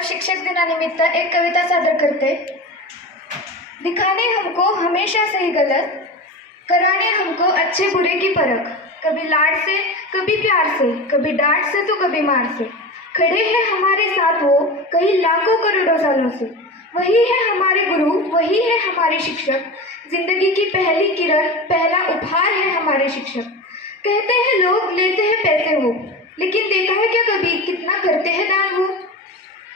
समोर शिक्षक दिनानिमित्त एक कविता सादर करते दिखाने हमको हमेशा सही गलत, कराने हमको अच्छे बुरे की परख, कभी लाड से, कभी प्यार से, कभी डांट से तो कभी मार से। खड़े हैं हमारे साथ वो कई लाखों करोड़ों सालों से। वही है हमारे गुरु, वही है हमारे शिक्षक। ज़िंदगी की पहली किरण, पहला उपहार है हमारे शिक्षक। कहते हैं लोग, लेते हैं पैसे वो। लेकिन देखा है क्या कभी, कितना करते हैं दान वो?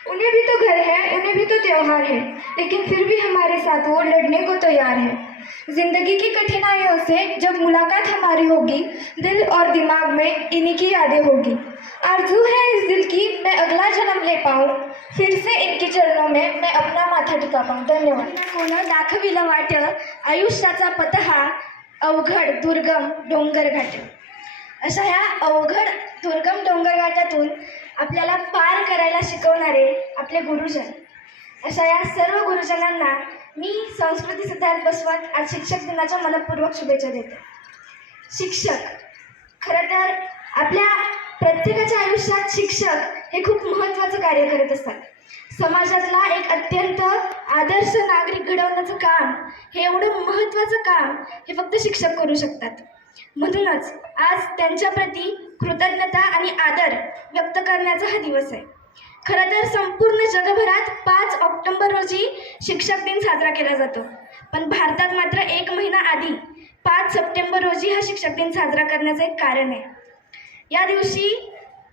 उन्हें भी तो घर है उन्हें भी तो त्योहार है लेकिन फिर भी हमारे साथ वो लड़ने को तैयार है। जिंदगी की कठिनाइयों से जब मुलाकात हमारी होगी दिल और दिमाग में इन्हीं की यादें होगी। आरजू है इस दिल की मैं अगला जन्म ले पाऊँ। फिर से इनके चरणों में मैं अपना माथा टिका पाऊँ धन्यवाद कोण दाखविलं वाट आयुष्याचा पत हा अवघड दुर्गम डोंगरघाट। अशा ह्या अवघड दुर्गम डोंगरघाटातून आपल्याला पार करायला शिकवणारे आपले गुरुजन. अशा या सर्व गुरुजनांना मी संस्कृती सिद्धार्थ बसवत आज शिक्षक दिनाच्या मनपूर्वक शुभेच्छा देते. शिक्षक खरं तर आपल्या प्रत्येकाच्या आयुष्यात शिक्षक हे खूप महत्त्वाचं कार्य करत असतात. समाजातला एक अत्यंत आदर्श नागरिक घडवण्याचं काम हे एवढं महत्त्वाचं काम हे फक्त शिक्षक करू शकतात. म्हणूनच आज त्यांच्याप्रती कृतज्ञता आणि आदर व्यक्त करण्याचा हा दिवस आहे. खरं तर संपूर्ण जगभरात पाच ऑक्टोबर रोजी शिक्षक दिन साजरा केला जातो. पण भारतात मात्र एक महिना आधी पाच सप्टेंबर रोजी हा शिक्षक दिन साजरा करण्याचं एक कारण आहे. या दिवशी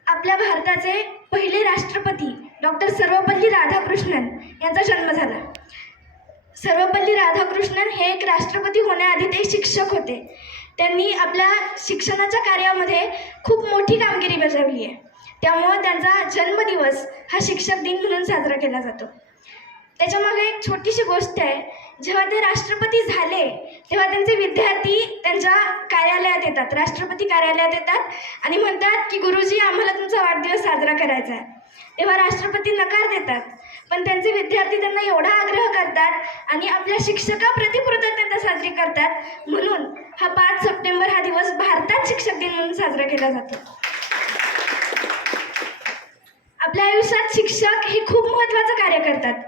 आपल्या भारताचे पहिले राष्ट्रपती डॉक्टर सर्वपल्ली राधाकृष्णन यांचा जन्म झाला. सर्वपल्ली राधाकृष्णन हे एक राष्ट्रपती होण्याआधी ते शिक्षक होते. त्यांनी आपल्या शिक्षणाच्या कार्यामध्ये खूप मोठी कामगिरी बजावली आहे. त्यामुळं त्यांचा जन्मदिवस हा शिक्षक दिन म्हणून साजरा केला जातो. त्याच्यामागे एक छोटीशी गोष्ट आहे. जेव्हा ते राष्ट्रपती झाले तेव्हा त्यांचे विद्यार्थी त्यांच्या कार्यालयात येतात. राष्ट्रपती कार्यालयात येतात आणि म्हणतात की गुरुजी आम्हाला तुमचा वाढदिवस साजरा करायचा आहे. तेव्हा राष्ट्रपती नकार देतात. पण त्यांचे विद्यार्थी त्यांना एवढा आग्रह करतात आणि आपल्या शिक्षकाप्रती कृतज्ञता साजरी करतात. म्हणून हा पाच सप्टेंबर हा दिवस भारतात शिक्षक दिन म्हणून साजरा केला जातो. आपल्या आयुष्यात शिक्षक हे खूप महत्त्वाचं कार्य करतात.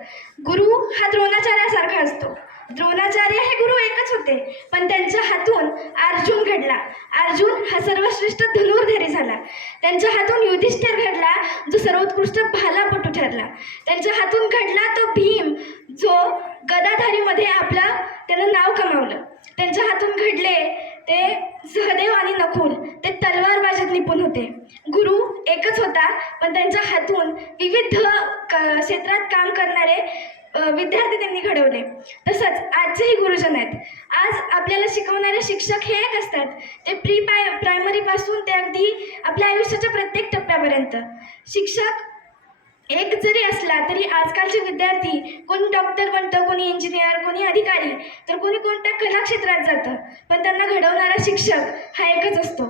गुरु हा द्रोणाचार्यासारखा असतो. द्रोणाचार्य हे गुरु एकच होते पण त्यांच्या हातून अर्जुन घडला. अर्जुन हा सर्वश्रेष्ठ धनुर्धरी झाला. त्यांच्या हातून युधिष्ठिर घडला जो सर्वोत्कृष्ट भालापटू ठरला. त्यांच्या हातून घडला तो भीम जो गदाधारीमध्ये आपलं त्यानं नाव कमावलं. त्यांच्या हातून घडले ते सहदेव आणि नकुल ते तलवारबाजीत निपुण होते. गुरु एकच होता पण त्यांच्या हातून विविध क क्षेत्रात काम करणारे विद्यार्थी त्यांनी घडवले. तसंच आजचेही गुरुजन आहेत. आज आपल्याला शिकवणारे शिक्षक हे एक असतात. ते प्री प्राय प्रायमरीपासून ते अगदी आपल्या आयुष्याच्या प्रत्येक टप्प्यापर्यंत. शिक्षक एक जरी असला तरी आजकालचे विद्यार्थी कोणी डॉक्टर बनतं कोणी इंजिनियर कोणी अधिकारी तर कोणी कोणत्या कला क्षेत्रात जातं? पण त्यांना घडवणारा शिक्षक हा एकच असतो.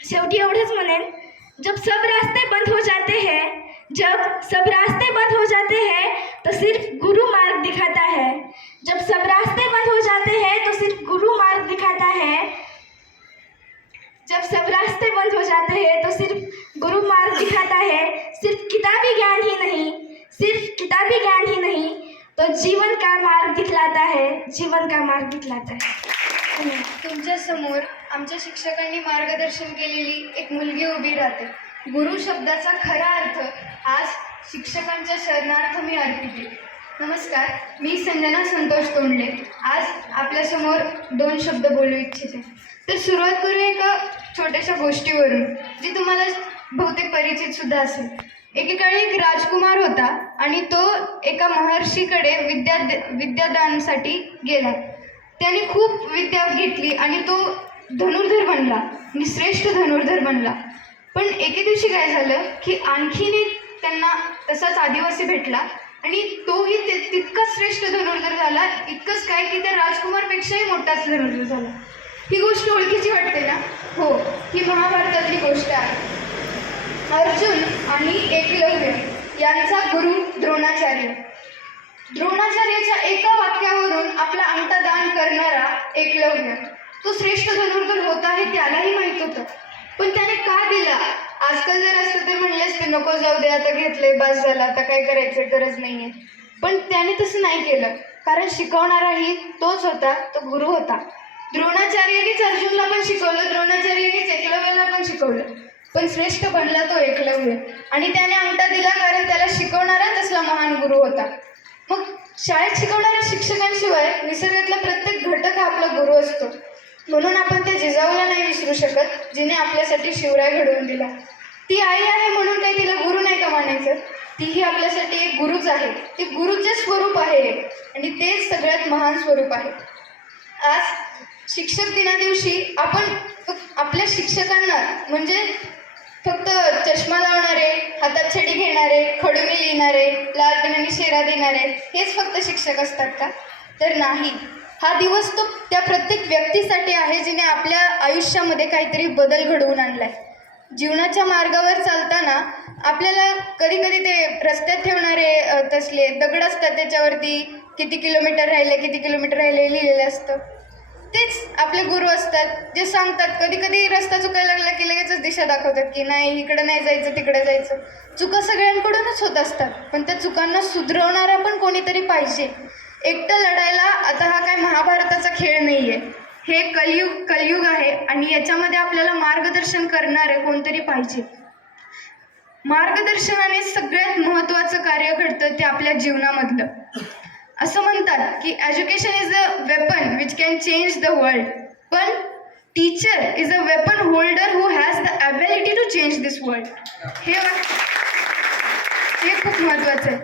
शेवटी एवढंच म्हणेन जब सब रास्ते बंद हो जाते हैं जब सब रास्ते बंद हो जाते हैं तो सिर्फ गुरु मार्ग दिखाता है। जब सब रास्ते बंद हो जाते हैं तो सिर्फ गुरु मार्ग दिखाता है जब सब रास्ते बंद हो जाते हैं तो सिर्फ गुरु मार्ग दिखाता है। सिर्फ किताबी ज्ञान ही नहीं सिर्फ किताबी ज्ञान ही नहीं तो जीवन का मार्ग दिखलाता है जीवन का मार्ग दिखलाता है। तुमच्यासमोर आमच्या शिक्षकांनी मार्गदर्शन केलेली एक मुलगी उभी राहते. गुरु शब्दाचा खरा अर्थ आज शिक्षकांच्या शरणार्थ मी अर्पिते नमस्कार मी संजना संतोष तोंडले. आज आपल्यासमोर दोन शब्द बोलू इच्छिते. तर सुरुवात करूया एका छोट्याशा गोष्टीवरून जी तुम्हाला बहुतेक परिचित सुद्धा असेल. एकेकाळी एक राजकुमार होता आणि तो एका महर्षीकडे विद्या विद्यादानासाठी गेला. त्याने खूप विद्या घेतली आणि तो धनुर्धर बनला आणि श्रेष्ठ धनुर्धर बनला. पण एके दिवशी काय झालं की आणखीन एक त्यांना तसाच आदिवासी भेटला आणि तोही ते तितकाच श्रेष्ठ धनुर्धर झाला इतकंच काय की त्या राजकुमारपेक्षाही मोठाच धनुर्धर झाला. ही गोष्ट ओळखीची वाटते ना? हो ही महाभारतातली गोष्ट आहे. अर्जुन आणि एकलव्य यांचा गुरु द्रोणाचार्य. द्रोणाचार्याच्या एका वाक्यावरून आपला अंतदान करणारा एकलव्य तो श्रेष्ठ धनुर्धर होता हे त्यालाही माहीत होतं. पण त्याने का दिला? आजकाल जर असतं तर म्हणले असते नको जाऊ दे आता घेतलंय बस झाला आता काय करायचं गरज नाहीये. पण त्याने तसं नाही केलं. कारण शिकवणाराही तोच होता तो गुरु होता. द्रोणाचार्यांनीच अर्जुनला पण शिकवलं द्रोणाचार्यांनीच एकलव्याला पण शिकवलं. पण श्रेष्ठ बनला तो एकलव्य. आणि त्याने अंगठा दिला कारण त्याला शिकवणारा तसला महान गुरु होता. मग शाळेत शिकवणाऱ्या शिक्षकांशिवाय निसर्गातला प्रत्येक घटक हा आपला गुरु असतो. म्हणून आपण त्या जिजाऊला नाही विसरू शकत जिने आपल्यासाठी शिवराय घडवून दिला. ती आई आहे म्हणून काही तिला गुरु नाही का मानायचं तीही आपल्यासाठी एक गुरुच आहे. ती गुरुचे स्वरूप आहे एक. आणि तेच सगळ्यात महान स्वरूप आहे. आज शिक्षक दिना दिवशी आपण फक्त आपल्या शिक्षकांना म्हणजे फक्त चष्मा लावणारे हातात छडी घेणारे खडूने लिहिणारे लाल पेनाने शेरा देणारे हेच फक्त शिक्षक असतात का? तर नाही. हा दिवस तो त्या प्रत्येक व्यक्तीसाठी आहे जिने आपल्या आयुष्यामध्ये काहीतरी बदल घडवून आणलाय. जीवनाच्या मार्गावर चालताना आपल्याला कधी कधी ते रस्त्यात ठेवणारे तसले दगड असतात त्याच्यावरती किती किलोमीटर राहिले किती किलोमीटर राहिले लिहिलेलं असतं. तेच आपले गुरु असतात जे सांगतात कधी कधी रस्ता चुकायला लागला की लगेचच दिशा दाखवतात की नाही इकडं नाही जायचं तिकडे जायचं. चुका सगळ्यांकडूनच होत असतात पण त्या चुकांना सुधरवणारा पण कोणीतरी पाहिजे. एकटं लढायला आता हा काय महाभारताचा खेळ नाही आहे हे कलियुग कलयुग आहे आणि याच्यामध्ये आपल्याला मार्गदर्शन करणारे कोणतरी पाहिजे. मार्गदर्शनाने सगळ्यात महत्त्वाचं कार्य घडतं ते आपल्या जीवनामधलं. असं म्हणतात की education is a weapon which can change the world पण teacher is a weapon holder who has the ability to change this world हे हे खूप महत्त्वाचं आहे.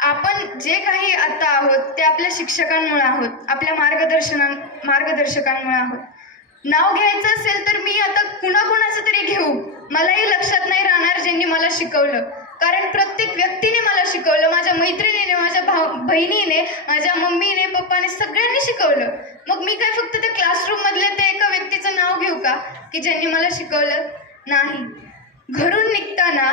आपण जे काही आता आहोत ते आपल्या शिक्षकांमुळे आहोत आपल्या मार्गदर्शना मार्गदर्शकांमुळे आहोत. नाव घ्यायचं असेल तर मी आता कुणाकुणाचं तरी घेऊ. मलाही लक्षात नाही राहणार ज्यांनी मला शिकवलं. कारण प्रत्येक व्यक्तीने मला शिकवलं माझ्या मैत्रिणीने माझ्या भाऊ बहिणीने माझ्या मम्मीने पप्पाने सगळ्यांनी शिकवलं. मग मी काय फक्त त्या क्लासरूममधल्या त्या एका व्यक्तीचं नाव घेऊ का? की ज्यांनी मला शिकवलं? नाही. घरून निघताना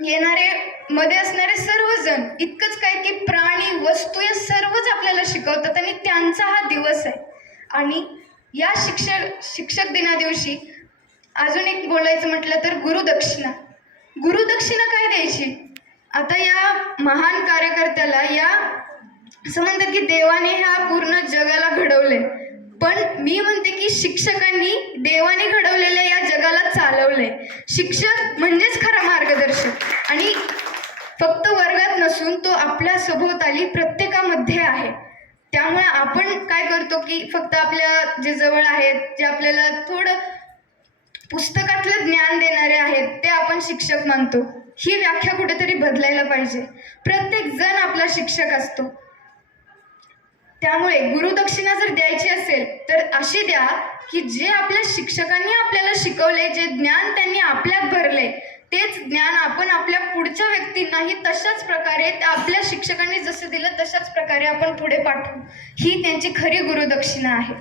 येणारे मध्ये असणारे सर्वजण इतकंच काय की प्राणी वस्तू या सर्वच आपल्याला शिकवतात आणि त्यांचा हा दिवस आहे. आणि या शिक्षक शिक्षक दिना दिवशी अजून एक बोलायचं म्हटलं तर गुरुदक्षिणा. गुरुदक्षिणा काय द्यायची? आता या महान कार्यकर्त्याला या असं म्हणतात की देवाने ह्या पूर्ण जगाला घडवले पण मी म्हणते की शिक्षकांनी देवाने घडवलेल्या या जगाला चालवले शिक्षक म्हणजेच खरा मार्गदर्शक. आणि फक्त वर्गात नसून तो आपल्या सभोवताली प्रत्येकामध्ये आहे. त्यामुळे आपण काय करतो की फक्त आपल्या जे जवळ आहेत जे आपल्याला थोडं पुस्तकातलं ज्ञान देणारे आहेत ते आपण शिक्षक मानतो. ही व्याख्या कुठेतरी बदलायला पाहिजे. प्रत्येक जण आपला शिक्षक असतो. त्यामुळे गुरुदक्षिणा जर द्यायची असेल तर अशी द्या की जे आपल्या शिक्षकांनी आपल्याला शिकवले जे ज्ञान त्यांनी आपल्यात भरले तेच ज्ञान आपण आपल्या पुढच्या व्यक्तींनाही तशाच प्रकारे आपल्या शिक्षकांनी जसं दिलं तशाच प्रकारे आपण पुढे पाठवू. ही त्यांची खरी गुरुदक्षिणा आहे.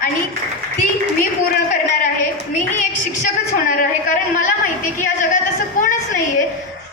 आणि ती मी पूर्ण करणार आहे. मीही एक शिक्षकच होणार आहे कारण मला माहिती आहे की या जगात असं कोणच नाही आहे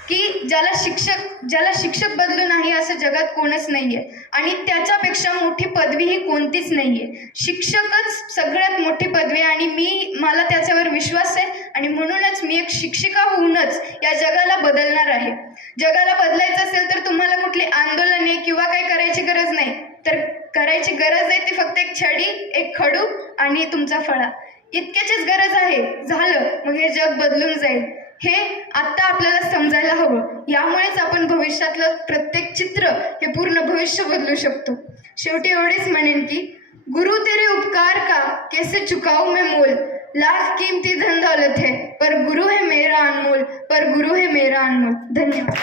की ज्याला शिक्षक ज्याला शिक्षक बदलू नाही असं जगात कोणच नाही आहे आणि त्याच्यापेक्षा मोठी पदवी ही कोणतीच नाही आहे शिक्षकच सगळ्यात मोठी पदवी आहे आणि मी मला त्याच्यावर विश्वास आहे आणि म्हणूनच मी एक शिक्षिका होऊनच या जगाला बदलणार आहे. जगाला बदलायचं असेल तर तुम्हाला कुठली आंदोलने किंवा काही करायची गरज नाही. तर करायची गरज आहे ती फक्त एक छडी एक खडू आणि तुमचा फळा. इतक्याचीच गरज आहे. झालं. मग हे जग बदलून जाईल. हे आत्ता आपल्याला समजायला हवं. यामुळेच आपण भविष्यातलं प्रत्येक चित्र हे पूर्ण भविष्य बदलू शकतो. शेवटी एवढेच म्हणेन की गुरु तेरे उपकार का? कैसे चुकाऊ मैं मोल? लाख कीमती धन दौलत है पर गुरु है मेरा अनमोल पर गुरु है मेरा अनमोल. धन्यवाद.